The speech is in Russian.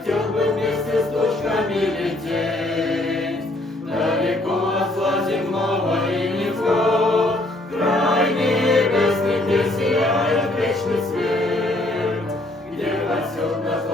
Хотел бы вместе с тучками лететь далеко от зла земного и невзгод. Край небесный, где сияет вечный свет, где пасет нас